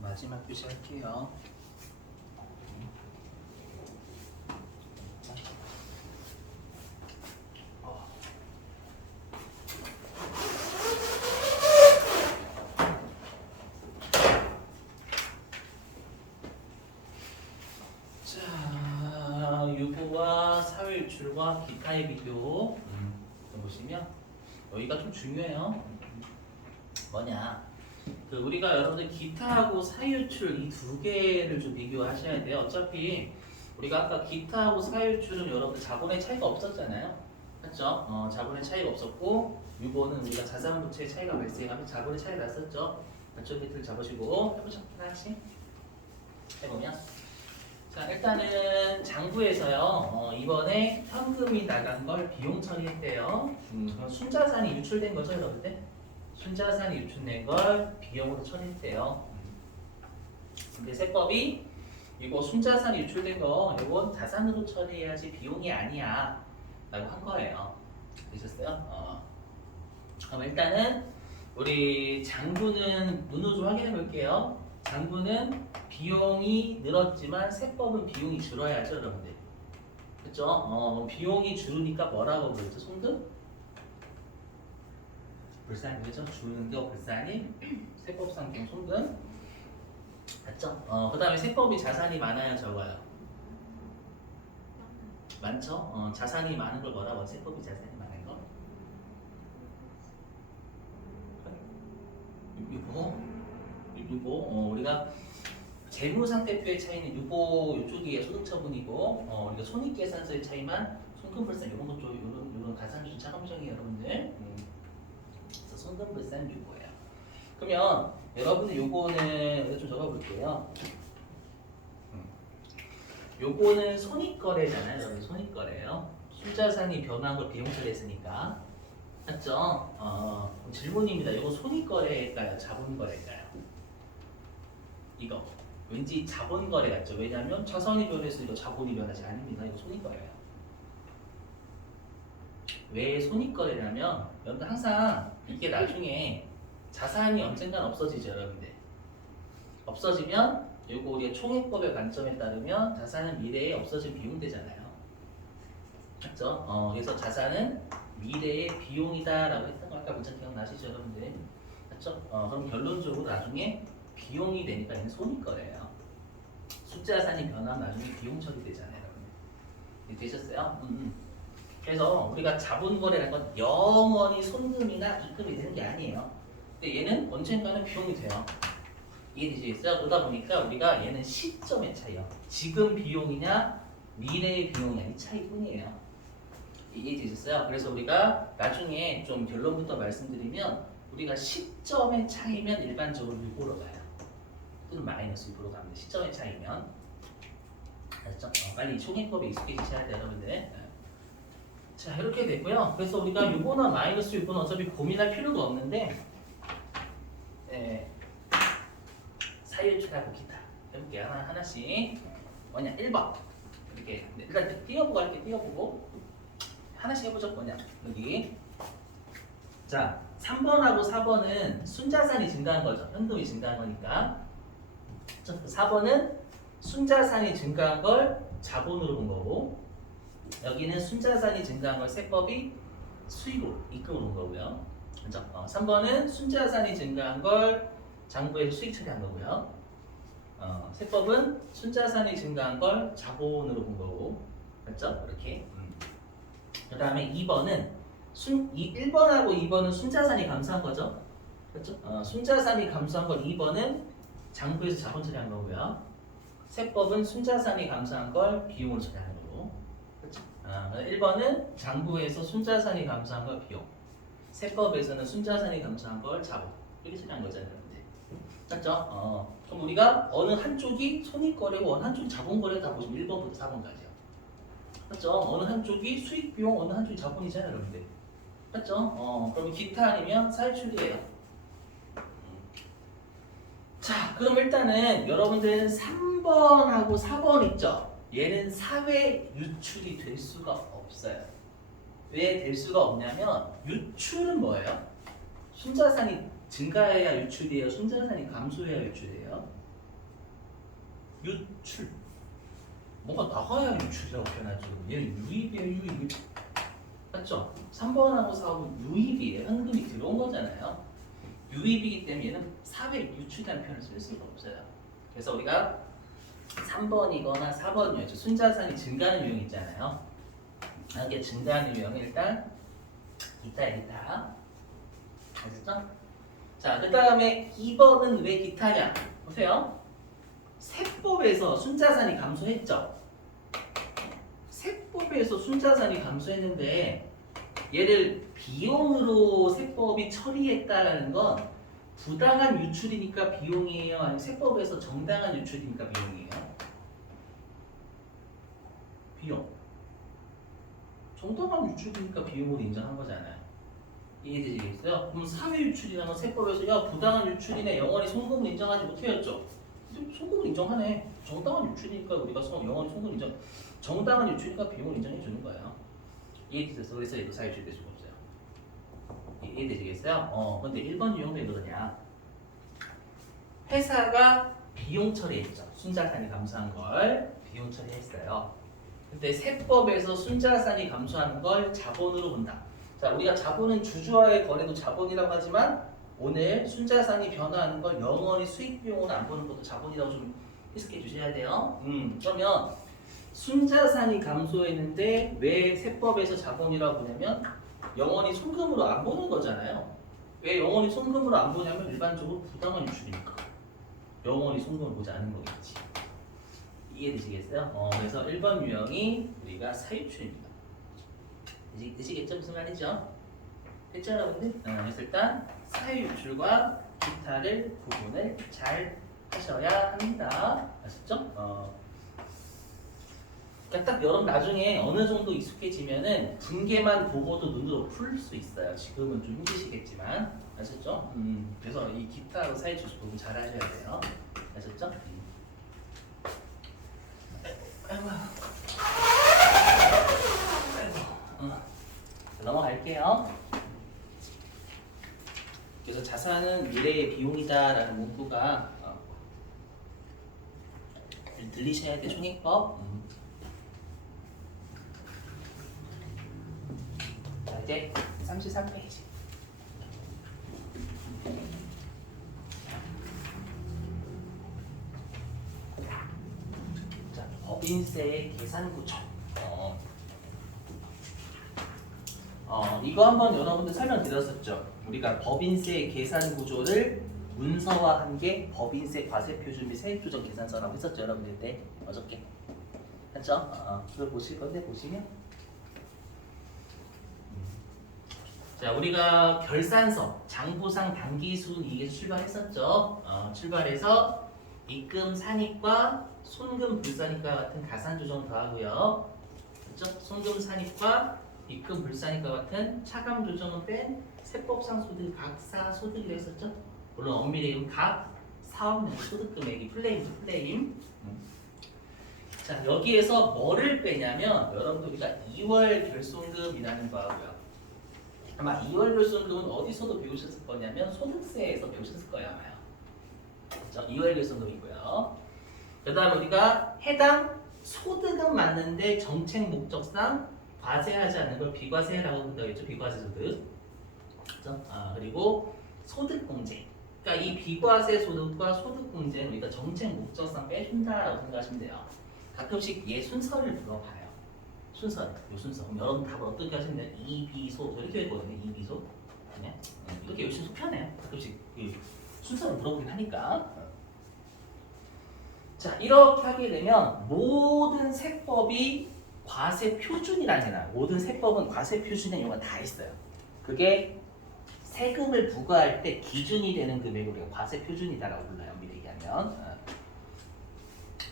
마지막 표시 할게요. 자, 유보와 사회유출과 기타의 비교 보시면 여기가 좀 중요해요. 뭐냐? 우리가 여러분들 기타하고 사유출 이 두 개를 좀 비교하셔야 돼요. 어차피 우리가 아까 기타하고 사유출은 여러분들 자본의 차이가 없었잖아요. 맞죠? 자본의 차이가 없었고 유보는 우리가 자산부채의 차이가 발생하면 자본의 차이가 났었죠. 맞죠? 밑을 잡으시고 해보죠. 하나씩 해보면 자 일단은 장부에서요. 이번에 현금이 나간 걸 비용 처리했대요. 그럼 순자산이 유출된 거죠, 여러분들? 순자산이 유출된 걸 비용으로 처리했대요. 근데 세법이 이거 순자산이 유출된 거 이건 자산으로 처리해야지 비용이 아니야 라고 한 거예요. 되셨어요? 그럼 일단은 우리 장부는 눈으로 좀 확인해 볼게요. 장부는 비용이 늘었지만 세법은 비용이 줄어야죠, 여러분들. 그쵸? 비용이 줄으니까 뭐라고 그랬죠? 송금? 불산이죠. 주는 거 불산이 세법상 좀 송금. 맞죠? 그 다음에 세법이 자산이 많아요, 적어요? 많죠? 자산이 많은 걸 뭐라고? 세법이 자산이 많은 거? 유보. 우리가 재무상태표의 차이는 유보 이쪽이 소득처분이고, 우리가 손익계산서의 차이만 송금불산 이런 것 좀 이런 가산주 차감정이에요, 여러분들. 그래서 송금불산 유보예요. 그러면 여러분들 요거는 좀 적어볼게요. 요거는 손익거래잖아요. 여러분 손익거래예요. 순자산이 변한 걸 비용처리 했으니까. 맞죠? 질문입니다. 요거 손익거래일까요? 자본거래일까요? 이거 왠지 자본거래 같죠? 왜냐하면 자산이 변해서 이거 자본이 변하지 않습니다. 이거 손익거래예요. 왜 손익거래냐면 여러분들 항상 이게 나중에 자산이 언젠간 없어지죠, 여러분들. 없어지면 요거 우리의 총액법의 관점에 따르면 자산은 미래에 없어진 비용 되잖아요. 맞죠? 그래서 자산은 미래의 비용이다라고 했던 거 아까 문장 기억나시죠, 여러분들? 맞죠? 그럼 결론적으로 나중에 비용이 되니까 얘는 손익거래예요. 숫자산이 변하면 나중에 비용 처리되잖아요, 여러분들. 되셨어요? 그래서 우리가 자본거래라는 건 영원히 손금이나 입금이 되는 게 아니에요. 근데 얘는 언젠가는 비용이 돼요. 이해되시겠어요? 그러다 보니까 우리가 얘는 시점의 차이요. 지금 비용이냐 미래의 비용이냐 이 차이뿐이에요. 이해되셨어요? 그래서 우리가 나중에 좀 결론부터 말씀드리면 우리가 시점의 차이면 일반적으로 6으로 가요. 또는 마이너스 6으로 갑니다. 시점의 차이면. 알았죠? 빨리 총액법에 익숙해지셔야 돼요, 여러분들. 자, 이렇게 되고요. 그래서 우리가 6호나 마이너스 6호는 어차피 고민할 필요도 없는데 사유출하고 기타 해볼게요. 하나씩. 뭐냐? 1번 이렇게 일단 띄워보고 할게. 띄워보고 하나씩 해보죠. 뭐냐? 여기 자 3번하고 4번은 순자산이 증가한 거죠. 현금이 증가한 거니까. 4번은 순자산이 증가한 걸 자본으로 본 거고, 여기는 순자산이 증가한 걸 세법이 수익으로 입금으로 본 거고요. 그렇죠? 3번은 순자산이 증가한 걸 장부에서 수익 처리한 거고요. 세법은 순자산이 증가한 걸 자본으로 본 거고, 맞죠? 이렇게. 그 다음에 2번은 1번하고 2번은 순자산이 감소한 거죠. 그렇죠? 순자산이 감소한 걸 2번은 장부에서 자본 처리한 거고요. 세법은 순자산이 감소한 걸 비용으로 처리하는 거고. 그렇죠? 1번은 장부에서 순자산이 감소한 걸 비용. 세법에서는 순자산이 감소한 걸 자본. 이렇게 처리한 거잖아요. 맞죠? 그럼 우리가 어느 한쪽이 손익거래고 어느 한쪽이 자본거래다 보시면 1번부터 4번까지요. 맞죠? 어느 한쪽이 수익비용, 어느 한쪽이 자본이잖아요, 여러분들. 맞죠? 그러면 기타 아니면 사유출이에요. 자, 그럼 일단은 여러분들은 3번하고 4번 있죠? 얘는 사회 유출이 될 수가 없어요. 왜 될 수가 없냐면 유출은 뭐예요? 순자산이 증가해야 유출이에요? 순자산이 감소해야 유출이에요? 유출. 뭐가 나가야 유출이라고 표현하죠. 얘는 유입이에요, 유입. 맞죠? 3번하고 4번은 유입이에요. 현금이 들어온 거잖아요. 유입이기 때문에 얘는 사회 유출이라는 표현을 쓸 수가 없어요. 그래서 우리가 3번이거나 4번이었죠. 순자산이 증가하는 유형 있잖아요. 이게 증가하는 유형이 일단 기타. 아시죠? 자, 그 다음에 2번은 왜 기타냐? 보세요. 세법에서 순자산이 감소했죠. 세법에서 순자산이 감소했는데 얘를 비용으로 세법이 처리했다라는 건 부당한 유출이니까 비용이에요? 아니면 세법에서 정당한 유출이니까 비용이에요? 비용. 정당한 유출이니까 비용으로 인정한 거잖아요. 이해되시겠어요? 그럼 사회 유출이라는 건 세법에서 야 부당한 유출이네 영원히 송금을 인정하지 못해였죠. 근데 송금을 인정하네. 정당한 유출이니까 우리가 영원히 송금 인정. 정당한 유출이니까 비용을 인정해 주는 거예요. 이해되셨어? 그래서 얘도 사회 유출 될 수가 없어요. 이해되시겠어요? 근데 1번 유형도 왜 그러냐? 회사가 비용 처리했죠. 순자산이 감소한 걸 비용 처리했어요. 근데 세법에서 순자산이 감소하는 걸 자본으로 본다. 자, 우리가 자본은 주주와의 거래도 자본이라고 하지만 오늘 순자산이 변화하는 걸 영원히 수익 비용으로 안 보는 것도 자본이라고 좀 해석해 주셔야 돼요. 그러면 순자산이 감소했는데 왜 세법에서 자본이라고 보냐면 영원히 송금으로 안 보는 거잖아요. 왜 영원히 송금으로 안 보냐면 일반적으로 부당한 유출이니까 영원히 송금을 보지 않는 거겠지. 이해되시겠어요? 그래서 1번 유형이 우리가 사유출입니다. 되시겠죠? 무슨 말이죠? 됐죠, 여러분들? 그래서 일단 사유출과 기타를 구분을 잘 하셔야 합니다. 아셨죠? 그러니까 딱 여러분 나중에 어느 정도 익숙해지면은 분계만 보고도 눈으로 풀 수 있어요. 지금은 좀 힘드시겠지만 아셨죠? 그래서 이 기타로 사유출 구분 잘 하셔야 돼요. 아셨죠? 아이고. 넘어갈게요. 그래서 자산은 미래의 비용이다라는 문구가 들리셔야 돼. 총익법. 자, 이제 33페이지. 자, 법인세의 계산 구조. 이거 한번 여러분들 설명드렸었죠. 우리가 법인세 계산 구조를 문서화한 게 법인세 과세표준 및 세액조정 계산서라고 했었죠. 여러분들 때 어저께 했죠? 그걸 보실 건데 보시면 자 우리가 결산서 장부상 당기순 이익에서 출발했었죠. 출발해서 입금 산입과 손금 불산입과 같은 가산 조정 더하고요. 그렇죠? 손금 산입과 입금 불산입과 같은 차감 조정은 뺀 세법상 소득 각사 소득이라 했었죠. 물론 엄밀히 각 사업용 소득 금액이 플레임. 자 여기에서 뭐를 빼냐면 여러분들 우리가 2월 결손금이라는 거 하고요. 아마 2월 결손금은 어디서도 배우셨을 거냐면 소득세에서 배우셨을 거예요 아마요. 그렇죠? 2월 결손금이고요. 그 다음 우리가 해당 소득은 맞는데 정책 목적상 과세하지 않는 걸 비과세라고 한다고 했죠. 비과세 소득. 그렇죠? 그리고 소득공제. 그러니까 이 비과세 소득과 소득공제는 우리가 정책 목적상 빼준다라고 생각하시면 돼요. 가끔씩 얘 순서를 물어봐요. 순서. 요 순서. 그럼 여러분 답을 어떻게 하시면 돼요? 이비소 이렇게 했거든요. 이비소. 그냥 이렇게 요즘 속편해요. 가끔씩 순서를 물어보긴 하니까. 자 이렇게 하게 되면 모든 세법이 과세 표준이라는 게 나와요. 모든 세법은 과세 표준의 용어가 다 있어요. 그게 세금을 부과할 때 기준이 되는 금액을 우리가 과세 표준이다라고 불러요. 엄밀히 얘기하면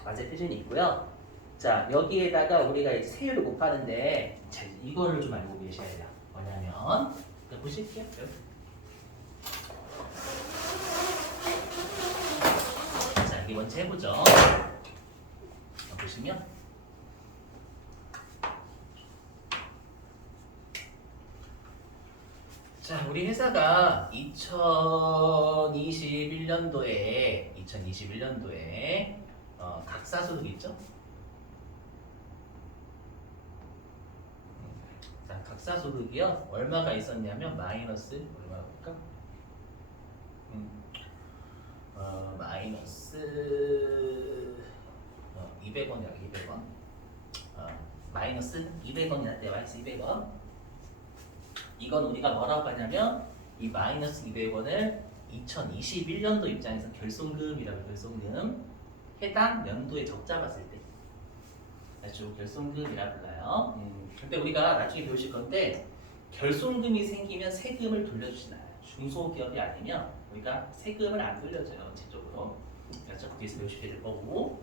과세 표준이 있고요. 자 여기에다가 우리가 이제 세율을 곱하는데 자, 이거를 좀 알고 계셔야 돼요. 뭐냐면 보실게요. 자 여기 먼저 해보죠. 보시면 자, 우리 회사가 2021년도에 각사소득 있죠? 자, 각사소득이요. 얼마가 있었냐면 마이너스 얼마 볼까? 마이너스 200원이야, 200원. 마이너스 200원이 났대요. 마이너스 200원. 이건 우리가 뭐라고 하냐면 이 마이너스 200원을 2021년도 입장에서 결손금이라고 결손금 해당 연도에 적자 봤을 때 아주 결손금이라 불러요. 근데 우리가 나중에 배우실 건데 결손금이 생기면 세금을 돌려주진 않아요. 중소기업이 아니면 우리가 세금을 안 돌려줘요. 원칙적으로. 그래서 뒤에서 배우시게 될 거고.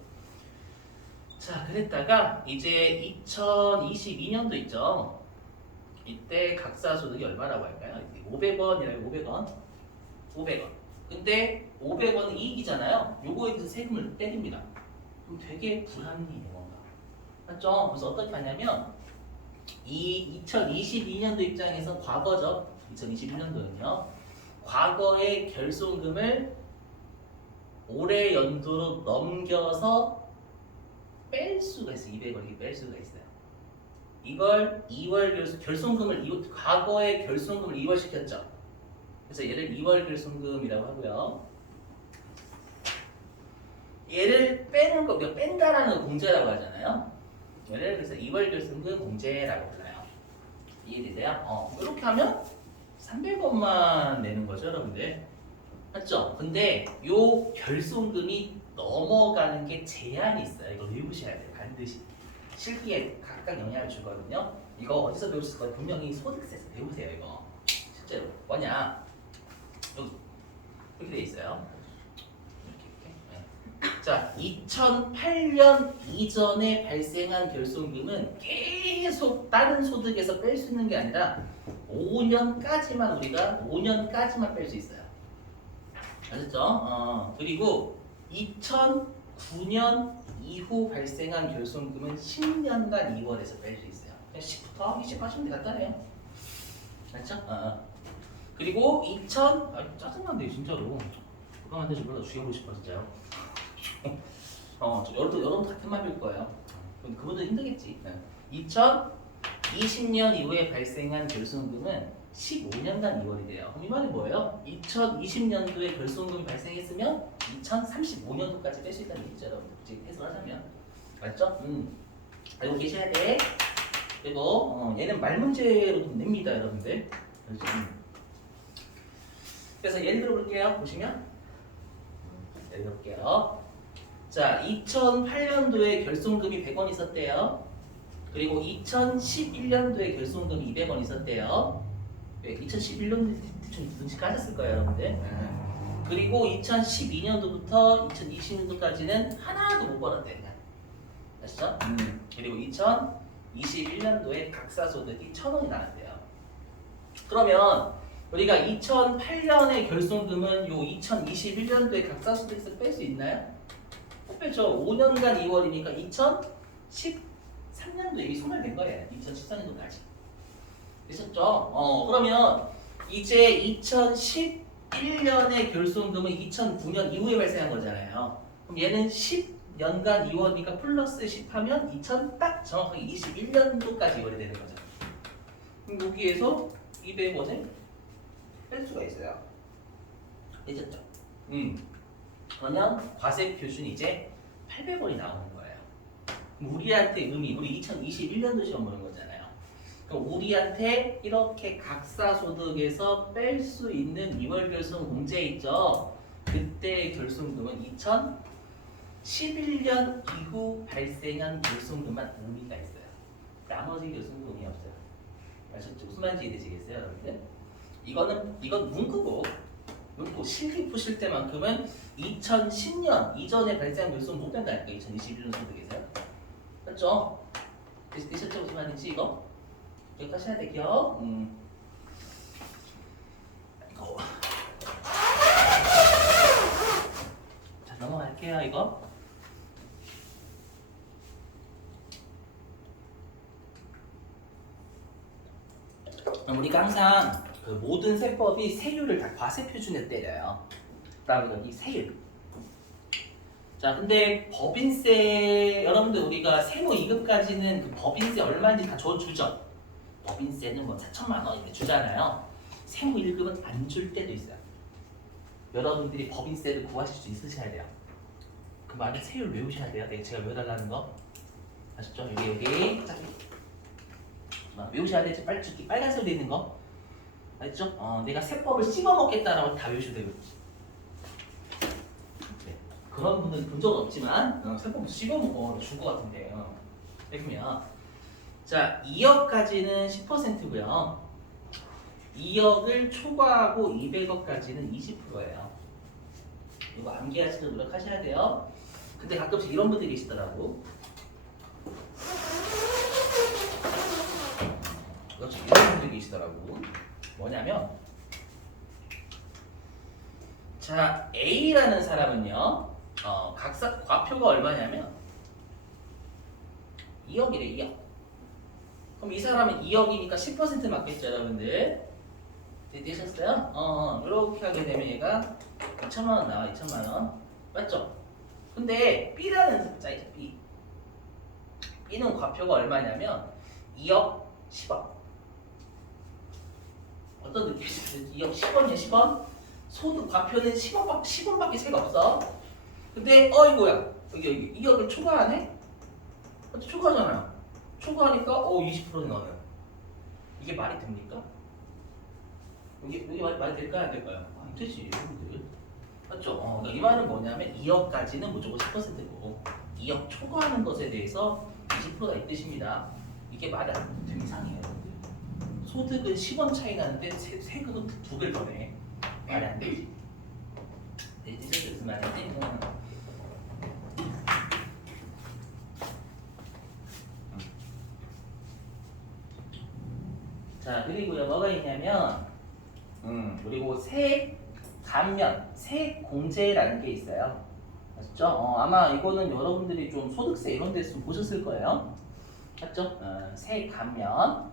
자, 그랬다가 이제 2022년도 있죠. 이때 각사소득이 얼마라고 할까요? 500원이라고 500원. 500원. 근데 500원은 이익이잖아요. 요거에 대해서 세금을 때립니다. 그럼 되게 불합리해요, 뭔가. 맞죠? 그래서 어떻게 하냐면 이 2022년도 입장에서 과거죠. 2021년도는요. 과거의 결손금을 올해 연도로 넘겨서 뺄 수가 있어요. 200원이 뺄 수가 있어요. 이걸 2월 결손금을 과거의 결손금을 2월 시켰죠. 그래서 얘를 2월 결손금이라고 하고요. 얘를 빼는 거 우리가 뺀다라는 공제라고 하잖아요. 얘를 그래서 2월 결손금 공제라고 불러요. 이해되세요? 이렇게 하면 300원만 내는 거죠, 여러분들. 맞죠? 근데 요 결손금이 넘어가는 게 제한이 있어요. 이걸 외우셔야 돼요. 반드시. 실기에 각각 영향을 주거든요. 이거 어디서 배우실 거예요? 분명히 소득세에서 배우세요. 이거 실제로 뭐냐? 여기 이렇게 돼 있어요. 이렇게. 네. 자, 2008년 이전에 발생한 결손금은 계속 다른 소득에서 뺄 수 있는 게 아니라 5년까지만 우리가 5년까지만 뺄 수 있어요. 아셨죠? 그리고 2009년 이후 발생한 결손금은 10년간 2월에서 뺄 수 있어요. 그냥 10부터 20 하시면 돼. 간단해요. 맞죠? 그리고 짜증난데 진짜로. 그거 만들지 몰라 죽여보고 싶어 진짜요. 여러분도 같은 말일 거예요. 그분도 힘들겠지. 2020년 이후에 발생한 결손금은 15년간 2월이 돼요. 그럼 이 말이 뭐예요? 2020년도에 결손금이 발생했으면 2035년도까지 뺄 수 있다는 얘기죠, 여러분들. 굳이 해석하자면. 맞죠? 알고 계셔야 돼. 그리고 얘는 말 문제로도 냅니다, 여러분들. 그래서 예를 들어볼게요. 보시면 예를 들어볼게요. 자, 2008년도에 결손금이 100원 있었대요. 그리고 2011년도에 결손금이 200원 있었대요. 2011년도에 대충 눈치 까졌을 거예요, 여러분들. 그리고 2012년도부터 2020년도까지는 하나도 못 벌었대. 아시죠? 그리고 2021년도에 각사소득이 1,000원이 나왔대요. 그러면 우리가 2008년의 결손금은 요 2021년도에 각사소득에서 뺄 수 있나요? 못 빼죠. 5년간 2월이니까 2013년도에 이미 소멸된 거예요. 2014년도까지. 되셨죠? 그러면 이제 2011년의 결손금은 2009년 이후에 발생한 거잖아요. 그럼 얘는 10년간 2월이니까 플러스 10 하면 2000 딱 정확하게 21년도까지 2월이 되는 거죠. 그럼 여기에서 200원을 뺄 수가 있어요. 되셨죠? 그러면 과세 표준이 이제 800원이 나오는 거예요. 그럼 우리한테 우리 2021년도 시험 보는 거잖아요. 그럼 우리한테 이렇게 각사소득에서 뺄 수 있는 2월 결손 공제 있죠? 그때 결손금은 2011년 이후 발생한 결손금만 의미가 있어요. 나머지 결손금이 없어요. 아셨죠? 무슨 말인지 이해되시겠어요, 여러분들? 이건 문구고 실기 푸실 때만큼은 2010년 이전에 발생한 결손 못 뺀다니까. 2021년 소득에서요. 맞죠? 되셨죠? 무슨 말인지 이거? 여기까지 해야 되죠? 자, 넘어갈게요, 이거. 우리가 항상 그 모든 세법이 세율을 다 과세 표준에 때려요. 그다음에 여기 세율. 자, 근데 법인세 여러분들 우리가 세무 2급까지는 그 법인세 얼마인지 다 줘주죠. 법인세는 뭐 4천만 원 이렇게 주잖아요. 세무 1급은 안 줄 때도 있어요. 여러분들이 법인세를 구하실 수 있으셔야 돼요. 그 말은 세율 외우셔야 돼요. 내가 제가 외워달라는 거 아셨죠? 여기 자, 외우셔야 되지. 빨간색으로 돼 있는 거 알죠? 내가 세법을 씹어먹겠다라고 다 외우셔도 되고. 네. 그런 분은 본 적은 없지만 세법을 씹어먹어 줄 것 같은데. 그러면 자 2억까지는 10%고요. 2억을 초과하고 200억까지는 20%예요. 이거 암기하시도록 노력하셔야 돼요. 근데 가끔씩 이런 분들이 계시더라고. 가끔씩 이런 분들이 계시더라고. 뭐냐면 자 A라는 사람은요 과표가 얼마냐면 2억이래 2억. 그럼 이 사람은 2억이니까 10% 맞겠죠 여러분들. 되셨어요? 이렇게 하게 되면 얘가 2천만 원 나와 2천만 원 맞죠? 근데 B라는 숫자이죠 B. B는 과표가 얼마냐면 2억 10원. 어떤 느낌이세요? 2억 10원이야 10원? 소득 과표는 10원밖에 차이가 없어. 근데 이거야 여기 2억을 초과하네? 초과하잖아요. 초과하니까 20%는 너는 이게 말이 됩니까? 이게 말이 될까요? 안 될까요? 안 되지 여러분들 맞죠? 그러니까 이 말은 뭐냐면 2억까지는 무조건 10%고 2억 초과하는 것에 대해서 20%가 이 뜻입니다. 이게 말이 안 되는 이상이에요 여러분들. 소득은 10원 차이 나는데 세금은 2배를 더 내. 말이 안 되지. 되셨어요? 무슨 말인지? 자 그리고요 뭐가 있냐면 그리고 세액 감면, 세액 공제라는 게 있어요. 맞죠? 아마 이거는 여러분들이 좀 소득세 이런 데서 좀 보셨을 거예요. 맞죠? 세액 감면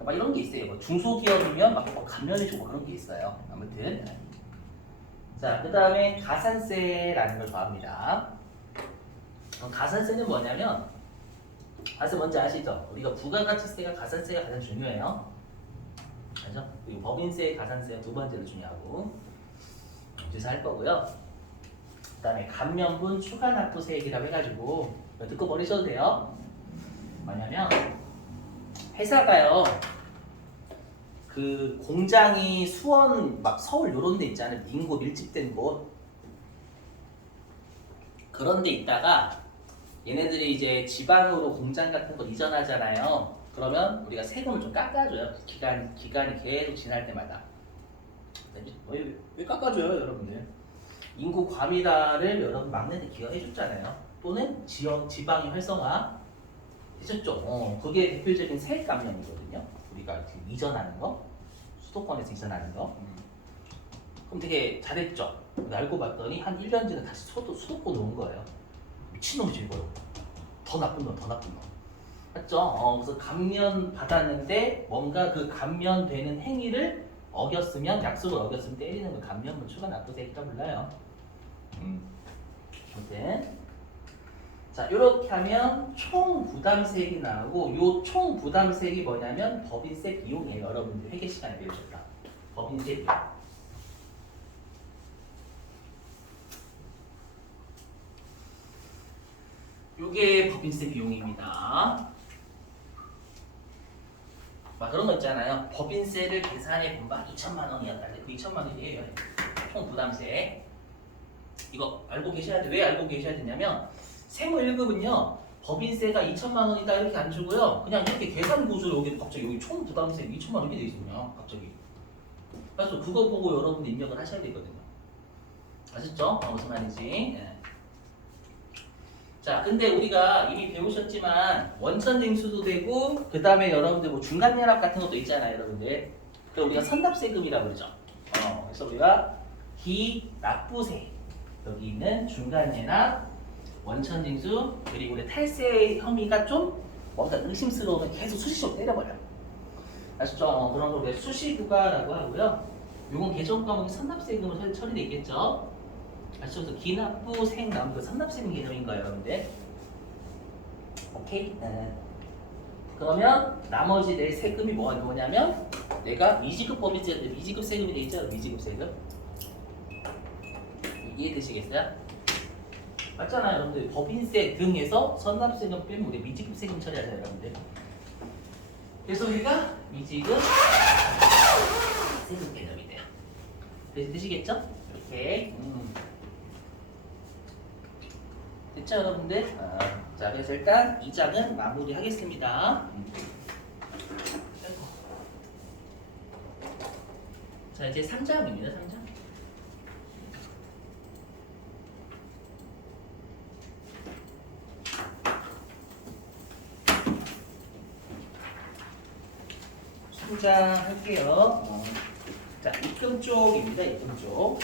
막 이런 게 있어요. 뭐 중소기업이면 막 감면해주고 그런 게 있어요. 아무튼 자, 그 다음에 가산세라는 걸 더합니다. 가산세는 뭐냐면 가산 뭔지 아시죠? 우리가 부가가치세가 가산세가 가장 중요해요. 알죠? 그리고 법인세, 가산세가 두 번째로 중요하고 주의해서 할 거고요. 그 다음에 감면분 추가납부세액이라고 해가지고 듣고 버리셔도 돼요. 뭐냐면 회사가요 그 공장이 수원 막 서울 요런 데 있잖아요. 인구 밀집된 곳 그런 데 있다가 얘네들이 이제 지방으로 공장 같은 거 이전하잖아요. 그러면 우리가 세금을 좀 깎아줘요. 기간이 계속 지날 때마다. 왜 깎아줘요, 여러분들? 인구 과밀화를 여러분 막는 데 기여해줬잖아요. 또는 지방의 활성화 해줬죠. 그게 대표적인 세액 감면이거든요. 우리가 지금 이전하는 거, 수도권에서 이전하는 거. 그럼 되게 잘했죠. 알고 봤더니 한 1년 전에 다시 수도권으로 온 거예요. 미친놈이죠 이거. 더 나쁜 놈. 맞죠? 그래서 감면 받았는데 뭔가 그 감면되는 행위를 어겼으면 약속을 어겼으면 때리는 거 감면분 추가납부세액이라고 불러요. 아무튼 자 이렇게 하면 총 부담세액이 나오고 요 총 부담세액이 뭐냐면 법인세 비용이에요. 여러분들 회계 시간에 배우셨다. 법인세 비용. 요게 법인세 비용입니다. 막 그런 거 있잖아요. 법인세를 계산해 본바 2천만 원이었다. 그 2천만 원이에요. 총 부담세. 이거 알고 계셔야 돼. 왜 알고 계셔야 되냐면 세무 1급은요. 법인세가 2천만 원이다 이렇게 안 주고요. 그냥 이렇게 계산 구조로 여기 갑자기 여기 총 부담세 2천만 원 이렇게 돼 있어 그냥 갑자기. 그래서 그거 보고 여러분 입력을 하셔야 되거든요. 아셨죠? 무슨 말인지. 네. 자, 근데 우리가 이미 배우셨지만 원천징수도 되고 그 다음에 여러분들 뭐 중간연합 같은 것도 있잖아요, 여러분들. 그래서 우리가 선납세금이라고 그러죠. 그래서 우리가 기납부세 여기 있는 중간연합, 원천징수 그리고 우리 탈세 혐의가 좀 뭔가 의심스러우면 계속 수시적으로 때려버려요. 아시죠? 그런 걸 우리가 수시부가라고 하고요. 요건 개정 과목이 선납세금으로 처리돼 있겠죠? 아시죠? 그래서 기납부, 생납, 그 선납세금 개념인 거예요, 여러분들. 오케이? 네. 그러면 나머지 내 세금이 뭐냐면 내가 미지급법이 있어야 돼. 미지급 세금이 돼 있죠? 미지급 세금. 이해되시겠어요? 맞잖아요, 여러분들. 법인세 등에서 선납세금 빼면 우리 미지급 세금 처리하잖아요, 여러분들. 그래서 우리가 미지급 세금 개념이 돼요. 되시겠죠? 이렇게. 됐죠, 여러분들? 자, 그래서 일단 2장은 마무리하겠습니다. 자, 이제 3장입니다, 3장. 할게요. 자, 입금 쪽입니다. 입금 쪽.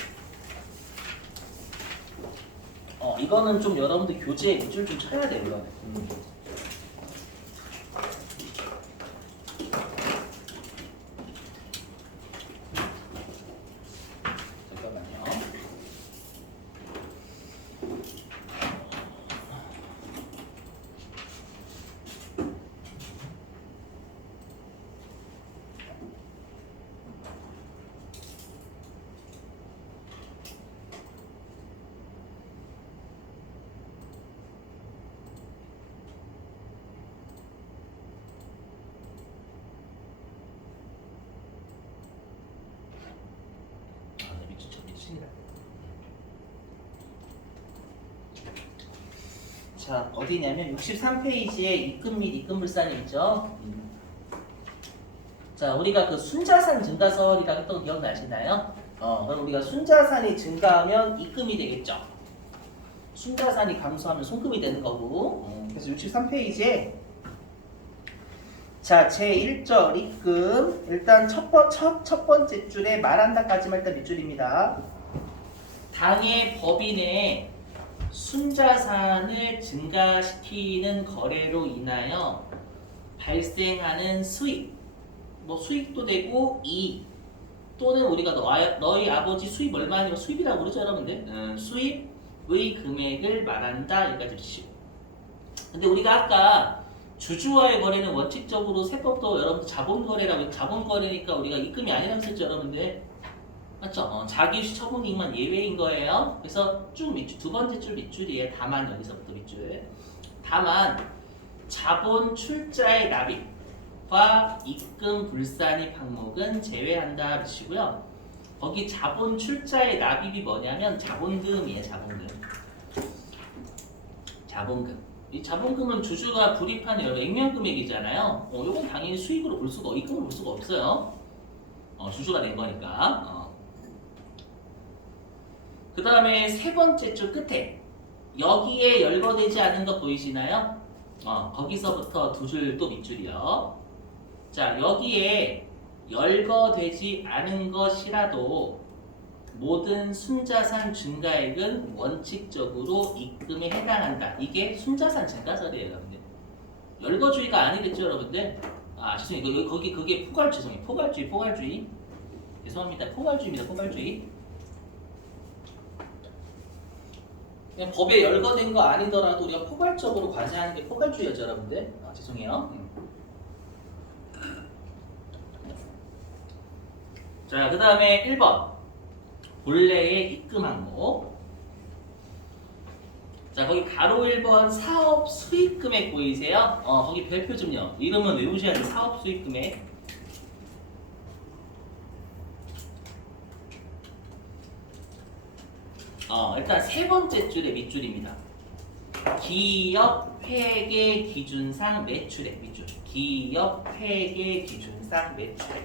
이거는 좀 여러분들 교재 밑줄 좀 쳐야 돼요. 이거는. 잠깐만요. 자, 어디냐면 63페이지에 입금 및 입금불산이 있죠. 자, 우리가 그 순자산 증가설이라고 했던 거 기억나시나요? 그럼 우리가 순자산이 증가하면 입금이 되겠죠. 순자산이 감소하면 송금이 되는 거고. 그래서 63페이지에 자, 제1절 입금. 일단 첫 번째 줄에 말한다까지만 일단 밑줄입니다. 당해 법인의 순자산을 증가시키는 거래로 인하여 발생하는 수익, 뭐 수익도 되고 이익 또는 우리가 너희 아버지 수입 얼마니까 수입이라고 그러죠, 여러분들. 수입의 금액을 말한다 여기까지 주시고. 근데 우리가 아까 주주와의 거래는 원칙적으로 세법도 여러분들 자본거래라고 자본거래니까 우리가 입금이 아니라고 했었죠, 여러분들. 맞죠? 자기유시 처분이익만 예외인 거예요. 그래서 쭉 밑줄, 두 번째 줄 밑줄이에요. 다만 여기서부터 밑줄. 다만 자본 출자의 납입과 입금 불산입 항목은 제외한다 하시고요. 거기 자본 출자의 납입이 뭐냐면 자본금이에요. 자본금. 이 자본금은 주주가 불입한 액면 금액이잖아요. 이건 당연히 수익으로 볼 수가, 입금으로 볼 수가 없어요. 주주가 낸 거니까. 그 다음에 세 번째 줄 끝에 여기에 열거되지 않은 거 보이시나요? 거기서부터 두 줄 또 밑줄이요. 자, 여기에 열거되지 않은 것이라도 모든 순자산 증가액은 원칙적으로 입금에 해당한다. 이게 순자산 증가설이에요, 여러분들. 열거주의가 아니겠죠, 여러분들? 죄송해요. 거기 그게 포괄주의. 죄송합니다. 포괄주의. 그냥 법에 열거된 거 아니더라도 우리가 포괄적으로 과세하는 게 포괄주의였죠, 여러분들. 죄송해요. 자, 그 다음에 1번 본래의 입금 항목. 자, 거기 가로 1번 사업 수익 금액 보이세요? 거기 별표 좀요. 이름은 외우셔야 돼요. 사업 수익 금액. 일단 세 번째 줄의 밑줄입니다. 기업 회계 기준상 매출액 밑줄. 기업 회계 기준상 매출액.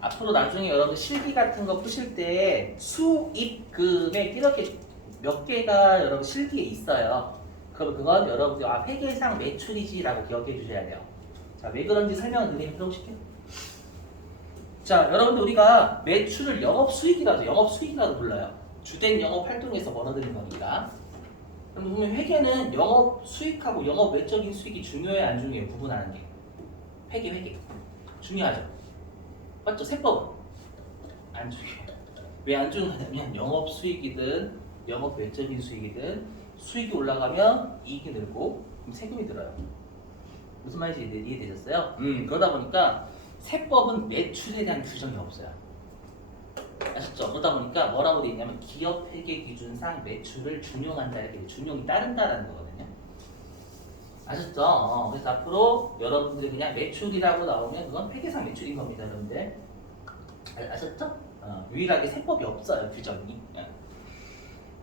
앞으로 나중에 여러분들 실기 같은 거 푸실 때 수입 금액 이렇게 몇 개가 여러분 실기에 있어요. 그럼 그건 여러분들 회계상 매출이지라고 기억해 주셔야 돼요. 자, 왜 그런지 설명을 드리도록 할게요. 자, 여러분들 우리가 매출을 영업수익이라도 불러요. 주된 영업 활동에서 벌어들인 거니까. 그럼 보면 회계는 영업 수익하고 영업 외적인 수익이 중요해 안 중요해 구분하는 게 회계 중요하죠. 맞죠? 세법은 안 중요해. 왜 안 중요하냐면 영업 수익이든 영업 외적인 수익이든 수익이 올라가면 이익이 늘고 그럼 세금이 들어요. 무슨 말인지 이해되셨어요? 그러다 보니까 세법은 매출에 대한 규정이 없어요. 아셨죠? 그러다 보니까 뭐라고 되어 있냐면 기업 회계 기준상 매출을 준용한다 이렇게 준용이 따른다라는 거거든요. 아셨죠? 그래서 앞으로 여러분들이 그냥 매출이라고 나오면 그건 회계상 매출인 겁니다, 여러분들. 아셨죠? 유일하게 세법이 없어요, 규정이.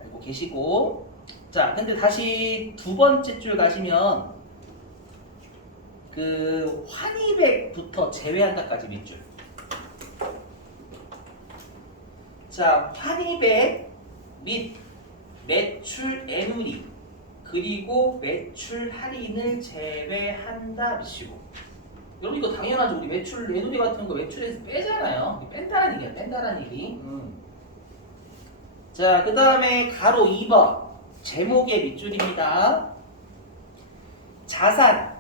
알고 계시고. 자, 근데 다시 두 번째 줄 가시면 그 환입액부터 제외한다까지 밑줄. 자, 환입액 및 매출 애누리 그리고 매출 할인을 제외한다 미시고. 여러분 이거 당연하죠. 우리 매출 애누리 같은 거 매출에서 빼잖아요. 뺀다는 얘기야. 뺀다는 얘기. 자, 그 다음에 가로 2번 제목의 밑줄입니다. 자산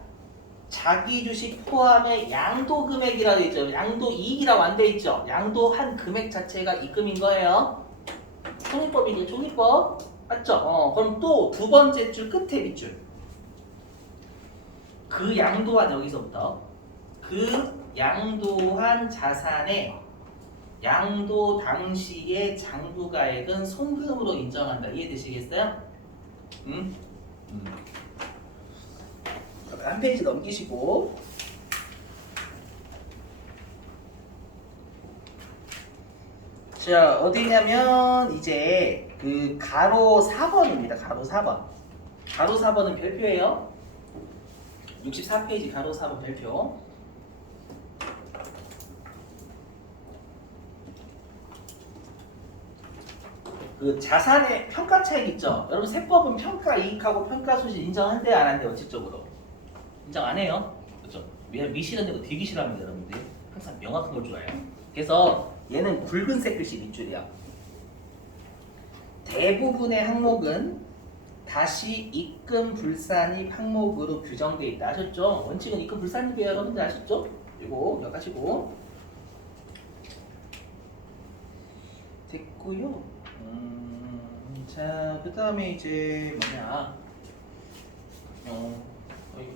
자기 주식 포함의 양도 금액이라고 되어 있죠. 양도 이익이라고 안 되어 있죠. 양도한 금액 자체가 입금인 거예요. 총익법이죠. 총익법. 맞죠? 그럼 또 두 번째 줄 끝에 밑줄. 그 양도한 여기서부터 그 양도한 자산의 양도 당시의 장부가액은 송금으로 인정한다. 이해되시겠어요? 한 페이지 넘기시고 자 어디냐면 이제 그 가로 4번입니다. 가로 4번. 가로 4번은 별표예요. 64페이지 가로 4번 별표. 그 자산의 평가 차익 있죠. 여러분 세법은 평가 이익하고 평가 손실 인정한대 안 한대 원칙적으로. 인정 안 해요. 그렇죠? 왜냐면 미시는 데도 되게 싫어합니다, 여러분들. 항상 명확한 걸 좋아해요. 그래서 얘는 붉은색 글씨 밑줄이야. 대부분의 항목은 다시 입금 불산입 항목으로 규정되어 있다. 아셨죠? 원칙은 입금 불산입이에요, 여러분들 아셨죠? 이거 기억하시고 됐고요. 자, 그 다음에 이제 뭐냐? 이거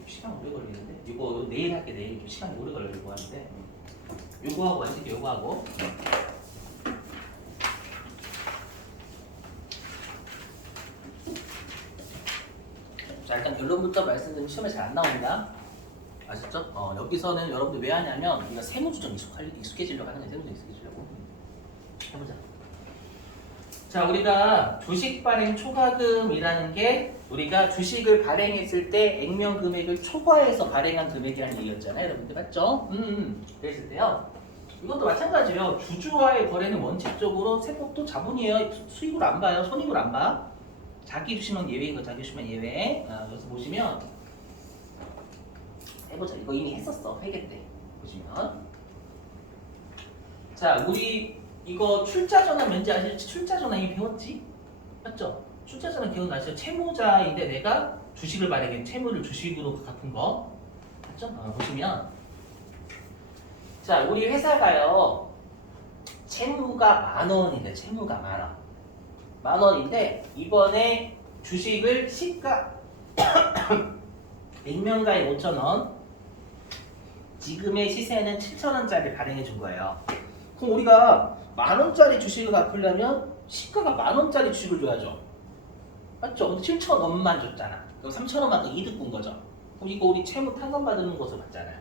시간 오래 걸리는데? 이거 내일 할게. 내일 좀 시간이 오래 걸리고 하는데 요거하고 완전히 요거하고 자 일단 결론부터 말씀드리면 시험에 잘 안 나옵니다. 아셨죠? 여기서는 여러분들 왜 하냐면 우리가 세무조정 익숙해지려고 하는 거예요. 세무조정 익숙해지려고 해보자. 자 우리가 주식 발행 초과금이라는 게 우리가 주식을 발행했을 때 액면 금액을 초과해서 발행한 금액이라는 얘기였잖아요. 여러분들 맞죠? 그랬을 때요. 이것도 마찬가지예요. 주주와의 거래는 원칙적으로 세법도 자본이에요. 수익으로 안 봐요. 손익으로 안 봐. 자기 주식만 예외인 거 자기 주식만 예외. 여기서 보시면 해보자. 이거 이미 했었어. 회계 때. 보시면 자 우리 이거 출자전환 뭔지 아시죠? 출자전환 이미 배웠지? 맞죠? 출자전환 기억나시죠? 채무자인데 내가 주식을 발행해 채무를 주식으로 갚은 거 맞죠? 보시면 자 우리 회사가요 채무가 10,000원인데 채무가 10,000원 10,000원인데 이번에 주식을 시가 액면가에 5,000원 지금의 시세는 7,000원짜리 발행해 준 거예요. 그럼 우리가 10,000원짜리 주식을 갚으려면 시가가 10,000원짜리 주식을 줘야죠. 맞죠? 근데 7,000원만 줬잖아. 그럼 3,000원만큼 이득 본 거죠. 그럼 이거 우리 채무 탕감받는 것을 봤잖아요.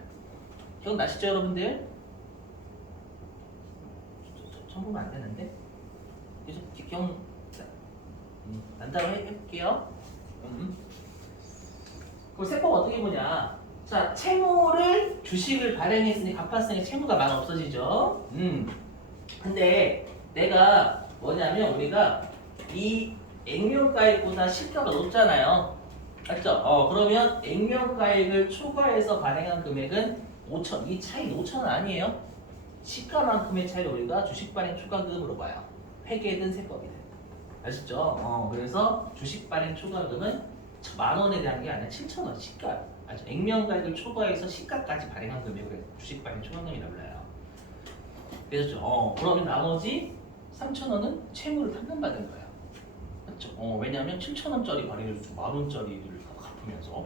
기억나시죠 여러분들? 처음 보면 안 되는데? 계속 기억 난다고 해볼게요. 그럼 세법 어떻게 보냐? 자, 채무를 주식을 발행했으니 갚았으니 채무가 10,000원 없어지죠. 근데 내가 뭐냐면 우리가 이 액면가액보다 시가가 높잖아요. 맞죠? 그러면 액면가액을 초과해서 발행한 금액은 5,000원. 이 차이는 5,000원 아니에요? 시가만큼의 차이를 우리가 주식 발행 초과금으로 봐요. 회계든 세법이든. 아시죠? 그래서 주식 발행 초과금은 10,000원에 대한 게 아니라 7,000원 시가 아주 액면가액을 초과해서 시가까지 발행한 금액을 주식 발행 초과금이라고 불러요. 그래서 그러면 나머지 3,000원은 채무를 탕감받은 거예요. 맞죠? 왜냐하면 7,000원짜리 발행을 10,000원짜리를 갚으면서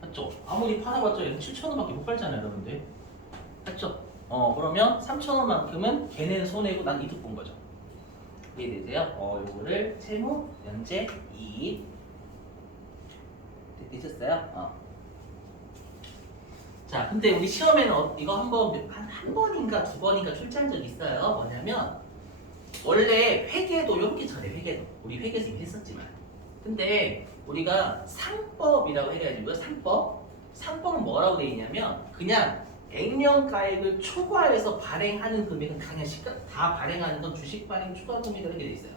맞죠? 아무리 팔아봤자 얘는 7,000원밖에 못 팔잖아요, 여러분들. 맞죠? 그러면 3,000원만큼은 걔네는 손해고 난 이득 본 거죠. 이해되세요? 요거를 채무, 연재, 이익 되셨어요? 자, 근데 우리 시험에는 이거 한 번인가 두 번인가 출제한 적 있어요. 뭐냐면 원래 회계도 이렇게 전에 회계도 우리 회계에서 이미 했었지만 근데 우리가 상법이라고 해가지고요. 상법은 뭐라고 돼 있냐면 그냥 액면가액을 초과해서 발행하는 금액은 그냥 다 발행하는 건 주식 발행 초과금이다 이렇게 돼 있어요.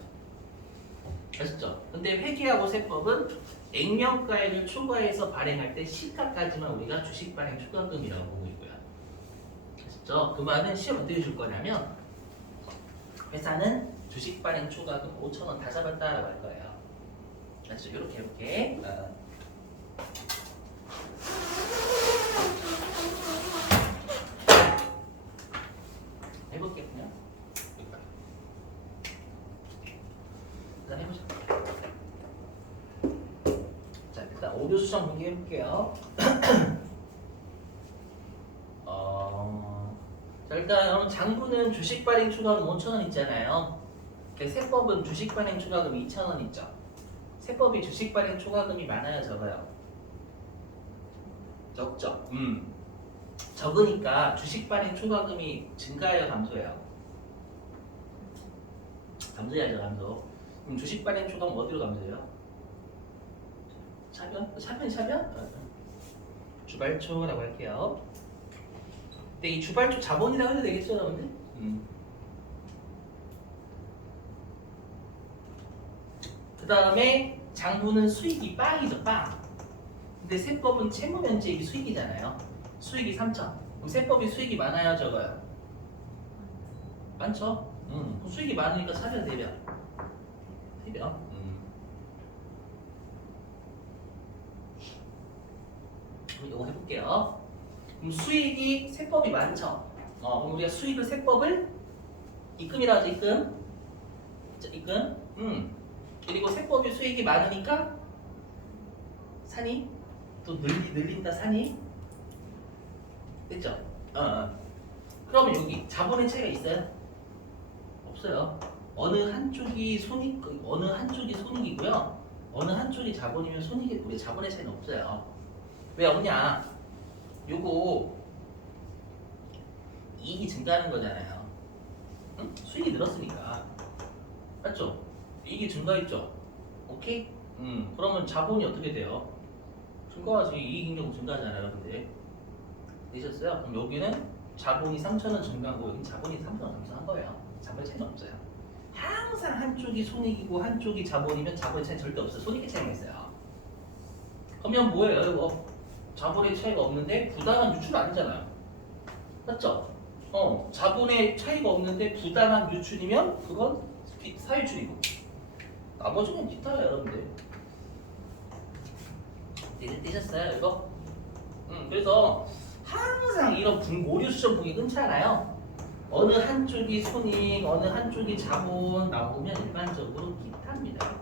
아셨죠? 근데 회계하고 세법은 액면가액을 초과해서 발행할 때 시가까지만 우리가 주식 발행 초과금이라고 보고 있고요. 아셨죠? 그 말은 시험 어떻게 줄 거냐면 회사는 주식 발행 초과금 5,000원 다 잡았다라고 할 거예요. 아시죠? 이렇게 해볼게요. 그냥 일단 해보자. 자, 일단 오류 수정 공개해볼게요. 자, 일단 여러분 장부는 주식 발행 초과금 5,000원 있잖아요. 세법은 주식 발행 초과금 2,000원 있죠. 세법이 주식 발행 초과금이 많아요, 적어요? 적죠. 적으니까 주식 발행 초과금이 증가해요, 감소해요? 감소해야죠, 감소. 그럼 주식 발행 초과금 어디로 감소해요? 차변? 주발초라고 할게요. 근데 이 주발초 자본이라고 해도 되겠죠, 여러분들? 그 다음에 장부는 수익이 빵이죠, 빵. 근데 세법은 채무 면제액이 수익이잖아요. 수익이 3천. 그럼 세법이 수익이 많아요, 적어요? 많죠? 수익이 많으니까 차변 대변. 대변. 그럼 이거 해볼게요. 그럼 수익이 세법이 많죠? 그럼 우리가 수익을 세법을 입금이라고 하죠, 입금. 자, 입금. 그리고 세법이 수익이 많으니까 산이 또 늘린다 산이 됐죠? 그러면 여기 자본의 차이가 있어요? 없어요. 어느 한쪽이 손익이고요. 어느 한쪽이 자본이면 손익이 우리 자본의 차이는 없어요. 왜 없냐? 요거 이익이 증가하는 거잖아요. 응? 수익이 늘었으니까. 맞죠? 이익이 증가했죠? 오케이? 그러면 자본이 어떻게 돼요? 증가하지. 이익 인경 증가하잖아요, 여러분들. 되셨어요? 그럼 여기는 자본이 3,000원 증가하고 여기는 자본이 3,000원 감소한 거예요. 자본의 차이는 없어요. 항상 한쪽이 손익이고 한쪽이 자본이면 자본의 차이는 절대 없어요. 손익의 차이가 있어요. 그러면 뭐예요, 이거? 자본의 차이가 없는데 부당한 유출 아니잖아요. 맞죠? 자본의 차이가 없는데 부당한 유출이면 그건 사유출이고 나머지는 기타예요, 여러분들. 되셨어요, 이거? 그래서 항상 이런 오류 수정 분이 끊지 않아요. 어느 한쪽이 손익, 어느 한쪽이 자본 나오면 일반적으로 기타입니다.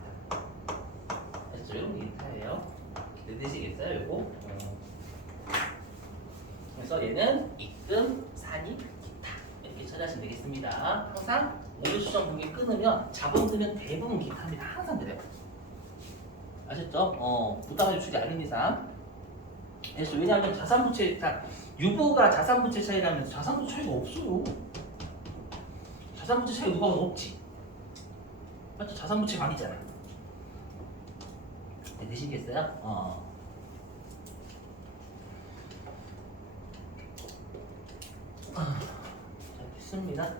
아시죠? 이런 게 기타예요. 되시겠어요, 이거? 그래서 얘는 입금, 산입, 기타 이렇게 처리하시면 되겠습니다. 항상 오류 수정 분기 끊으면 자본 들면 대부분 기타입니다. 항상 그래요. 아셨죠? 부당한 유출이 아닌 이상. 그래서 왜냐하면 자산부채 유보가 자산부채 차이라면 자산부채 차이가 없어요. 자산부채 차이 누가 보면 없지. 맞죠? 자산부채가 아니잖아. 네, 되시겠어요? 자, 됐습니다.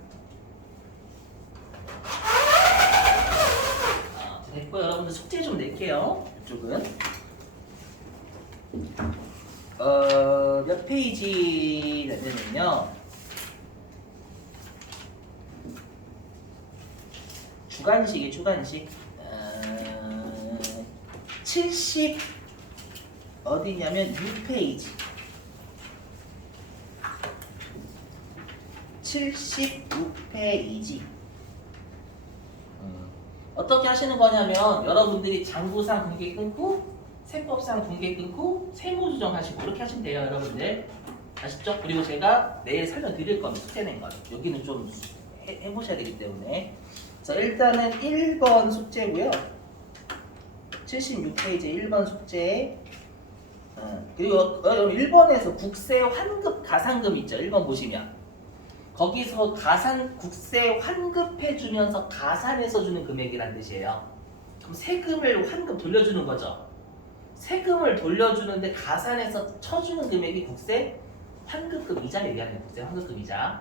됐고 여러분들 숙제 좀 낼게요. 이쪽은 몇 페이지 되면요 주간식이 주간식 70 어디냐면 6페이지 76페이지 어떻게 하시는 거냐면 여러분들이 장부상 분계 끊고 세법상 분계 끊고 세무조정 하시고 그렇게 하시면 돼요 여러분들 아시죠? 그리고 제가 내일 설명드릴 겁니다 숙제 낸 거 여기는 좀 해보셔야 되기 때문에 자 일단은 1번 숙제고요 76페이지 1번 숙제 그리고 1번에서 국세 환급 가산금 있죠 1번 보시면 거기서 국세 환급해주면서 가산해서 주는 금액이란 뜻이에요. 그럼 세금을 환급 돌려주는 거죠. 세금을 돌려주는데 가산해서 쳐주는 금액이 국세 환급금 이자를 얘기하는 국세 환급금 이자.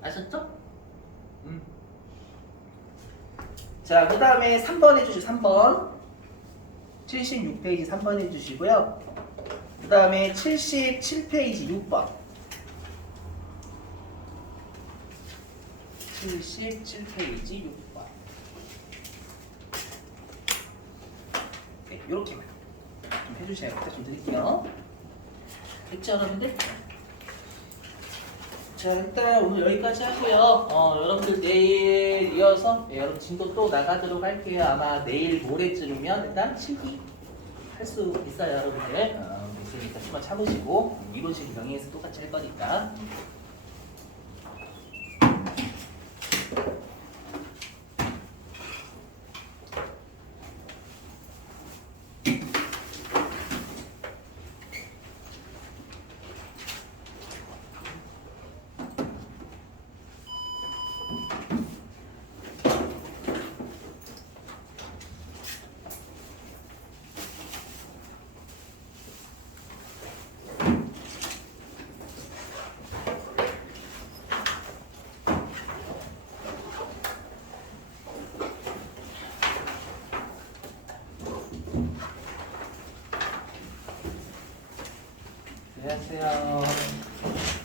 아셨죠? 자, 그 다음에 3번 해주시고 3번 76페이지 3번 해주시고요. 그 다음에 77페이지 6번 77페이지 6번 네, 요렇게만 좀 해주셔야 될 것 좀 드릴게요 됐죠 여러분들? 자 일단 오늘 여기까지 하고요 여러분들 내일 이어서 여러분 진도 또 나가도록 할게요 아마 내일 모레쯤이면 일단 실기 할 수 있어요 여러분들 있으니까 좀만 참으시고 이론식 명의에서 똑같이 할 거니까 안녕하세요.